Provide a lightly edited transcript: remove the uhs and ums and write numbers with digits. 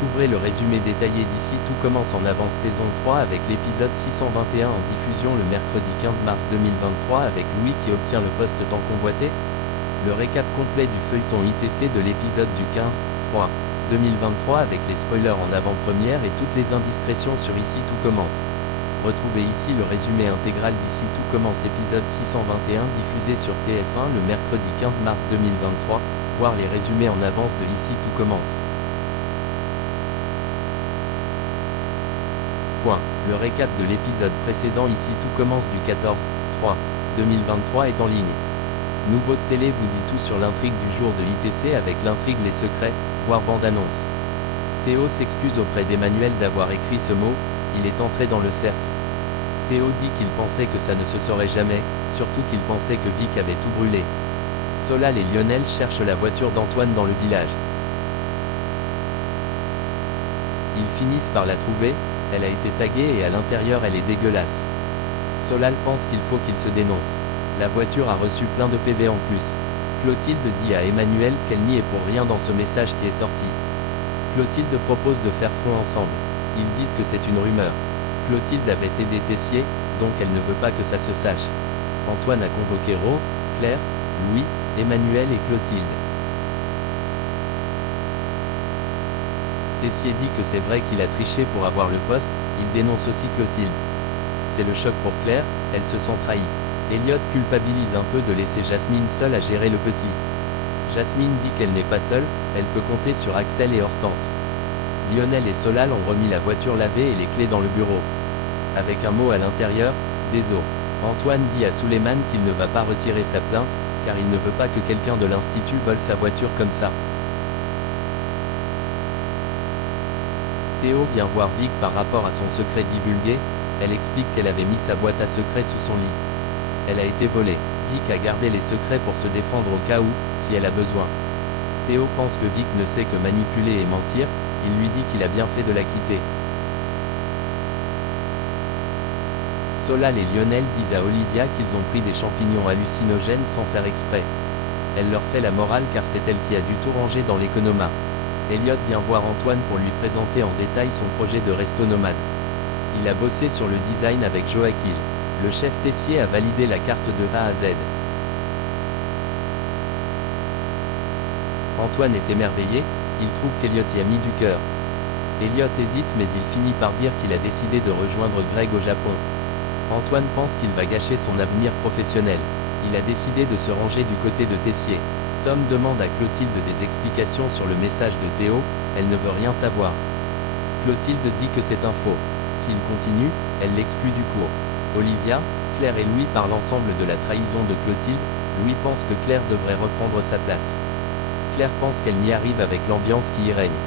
Découvrez le résumé détaillé d'ici Tout commence en avance saison 3 avec l'épisode 621 en diffusion le mercredi 15 mars 2023 avec Louis qui obtient le poste tant convoité. Le récap complet du feuilleton ITC de l'épisode du 15/3/2023 avec les spoilers en avant-première et toutes les indiscrétions sur Ici Tout commence. Retrouvez ici le résumé intégral d'Ici Tout commence épisode 621 diffusé sur TF1 le mercredi 15 mars 2023, voir les résumés en avance de Ici Tout commence. Le récap de l'épisode précédent Ici Tout commence du 14/3/2023 est en ligne. Nouveau de télé vous dit tout sur l'intrigue du jour de l'ITC avec l'intrigue Les Secrets, voire bande-annonce. Théo s'excuse auprès d'Emmanuel d'avoir écrit ce mot, il est entré dans le cercle. Théo dit qu'il pensait que ça ne se saurait jamais, surtout qu'il pensait que Vic avait tout brûlé. Solal et Lionel cherchent la voiture d'Antoine dans le village. Ils finissent par la trouver, elle a été taguée et à l'intérieur elle est dégueulasse. Solal pense qu'il faut qu'il se dénonce. La voiture a reçu plein de PV en plus. Clotilde dit à Emmanuel qu'elle n'y est pour rien dans ce message qui est sorti. Clotilde propose de faire front ensemble. Ils disent que c'est une rumeur. Clotilde avait aidé Tessier, donc elle ne veut pas que ça se sache. Antoine a convoqué Ro, Claire, Louis, Emmanuel et Clotilde. Tessier dit que c'est vrai qu'il a triché pour avoir le poste, il dénonce aussi Clotilde. C'est le choc pour Claire, elle se sent trahie. Elliot culpabilise un peu de laisser Jasmine seule à gérer le petit. Jasmine dit qu'elle n'est pas seule, elle peut compter sur Axel et Hortense. Lionel et Solal ont remis la voiture lavée et les clés dans le bureau. Avec un mot à l'intérieur, désolé. Antoine dit à Suleiman qu'il ne va pas retirer sa plainte, car il ne veut pas que quelqu'un de l'institut vole sa voiture comme ça. Théo vient voir Vic par rapport à son secret divulgué, elle explique qu'elle avait mis sa boîte à secrets sous son lit. Elle a été volée. Vic a gardé les secrets pour se défendre au cas où, si elle a besoin. Théo pense que Vic ne sait que manipuler et mentir, il lui dit qu'il a bien fait de la quitter. Solal et Lionel disent à Olivia qu'ils ont pris des champignons hallucinogènes sans faire exprès. Elle leur fait la morale car c'est elle qui a dû tout ranger dans l'économat. Elliot vient voir Antoine pour lui présenter en détail son projet de resto nomade. Il a bossé sur le design avec Joachim. Le chef Tessier a validé la carte de A à Z. Antoine est émerveillé, il trouve qu'Elliot y a mis du cœur. Elliot hésite mais il finit par dire qu'il a décidé de rejoindre Greg au Japon. Antoine pense qu'il va gâcher son avenir professionnel. Il a décidé de se ranger du côté de Tessier. Tom demande à Clotilde des explications sur le message de Théo, elle ne veut rien savoir. Clotilde dit que c'est un faux. S'il continue, elle l'exclut du cours. Olivia, Claire et Louis parlent ensemble de la trahison de Clotilde, Louis pense que Claire devrait reprendre sa place. Claire pense qu'elle n'y arrive avec l'ambiance qui y règne.